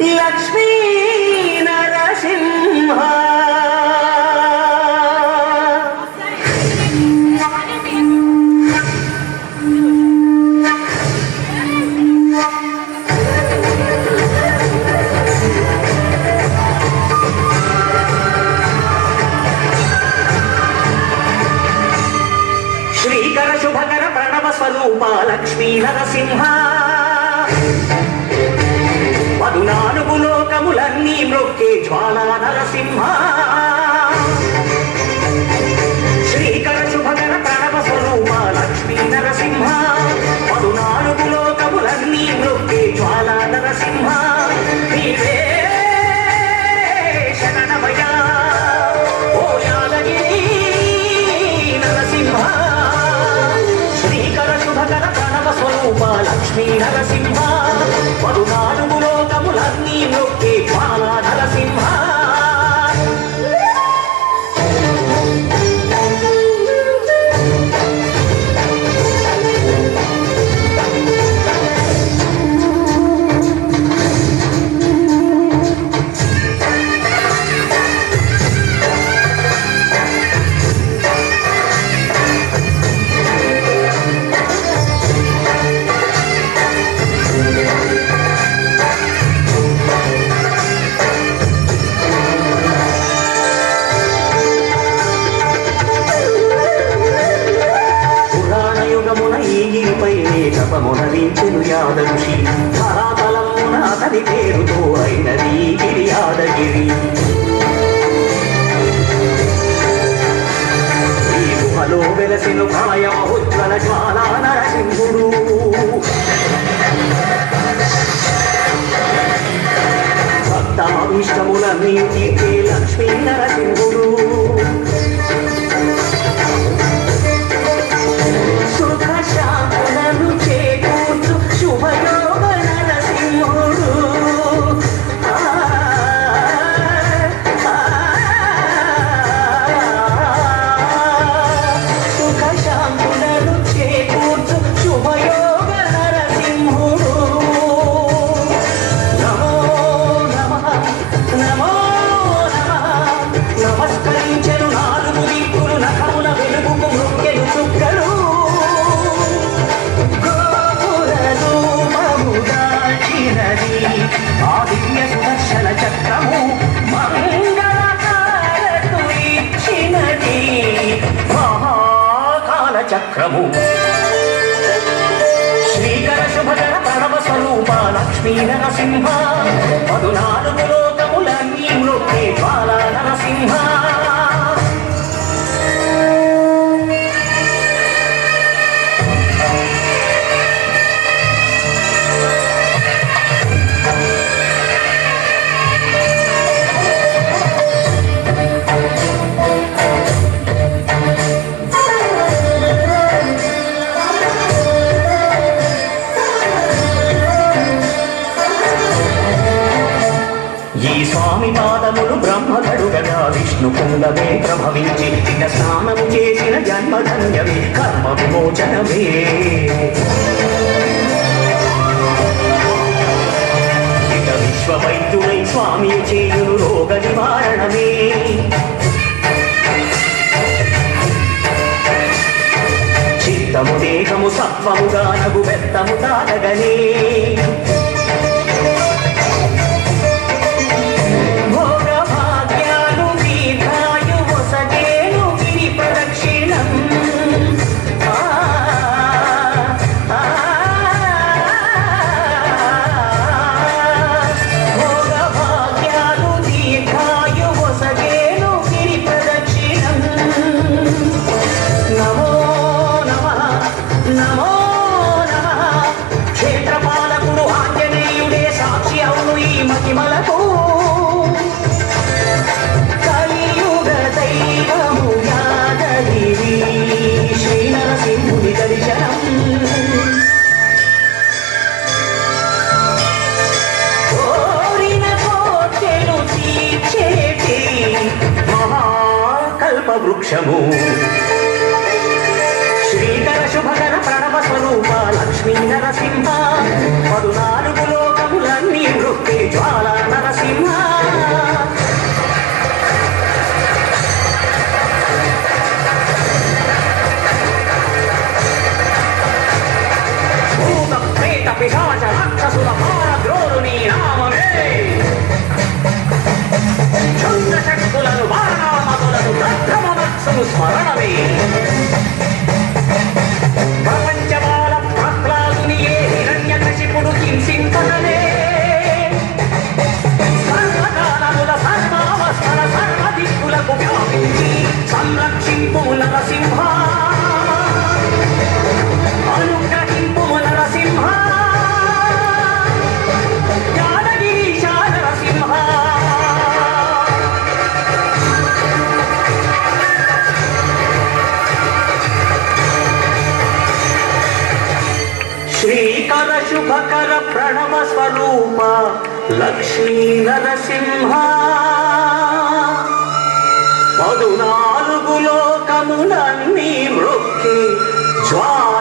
లక్ష్మీ నరసింహ శ్రీకర శుభకర ప్రణవ స్వరూప లక్ష్మీ నరసింహ పదునాలుగు లోకములన్నీ మ్రొక్కే జ్వాలా నరసింహ శ్రీకర శుభకర ప్రణవ స్వరూప లక్ష్మీ నరసింహ పదునాలుగు లోకములన్నీ మ్రొక్కే జ్వాలా నరసింహ నీవే శరణమయ ఓ యాదగిరి నరసింహ శ్రీకర శుభకర ప్రణవ స్వరూప లక్ష్మీ నరసింహ పదునాలుగు లోకములన్నీ నొక్కే జ్వాలా నరసింహ తపమునరించెను యాదృషి ధరాతలమున అతని పేరుతో అయినది గిరి యాదగిరి ఈ గుహలో వెలసిన కాయమహోజ్వల జ్వాలా నరసింహుడు భక్తాభీష్టములన్నీ తీర్చే లక్ష్మీ నరసింహుడు చక్రము శ్రీకర శుభకర ప్రణవ స్వరూప లక్ష్మీ నరసింహ పదునాలుగు లోకములన్నీ మ్రొక్కే జ్వాలా నరసింహ ఈ స్వామి పాదములు బ్రహ్మగడుగగా విష్ణు కుండమే ప్రభవించి ఇక స్నానము చేసిన జన్మధన్యమే కర్మ విమోచనమే ఇక విశ్వవైద్యుడై స్వామి చేయును రోగ నివారణమే చిత్తము దేహము సత్వముగా నగు బెత్తము తాగగనే వృక్షము శ్రీకర శుభకర ప్రణవ స్వరూప లక్ష్మీ నరసింహ పదునాలుగు లోకములన్నీ వృత్తి జ్వాల నరసింహ భూత ప్రేత పిశాచ రాక్షసుల పారద్రోలు నీ నామమే చంద్రశక్తులను వారణామతులను భద్రమవత్సము స్మరణమే ప్రపంచమాల ప్రహ్లాదుని ఏ హిరణ్యకశిపుడు హింసింపదనే సర్వకాలముల సర్వావస్థల సర్వదిక్కులకు వ్యాపించి సంరక్షింపు నరసింహ అనుగ్రహింపు నరసింహ యాదగిరీశ నరసింహ శ్రీకర శుభకర ప్రణవ స్వరూప లక్ష్మీ నరసింహ 14 లోకములన్నీ మృక్కి జ్వాల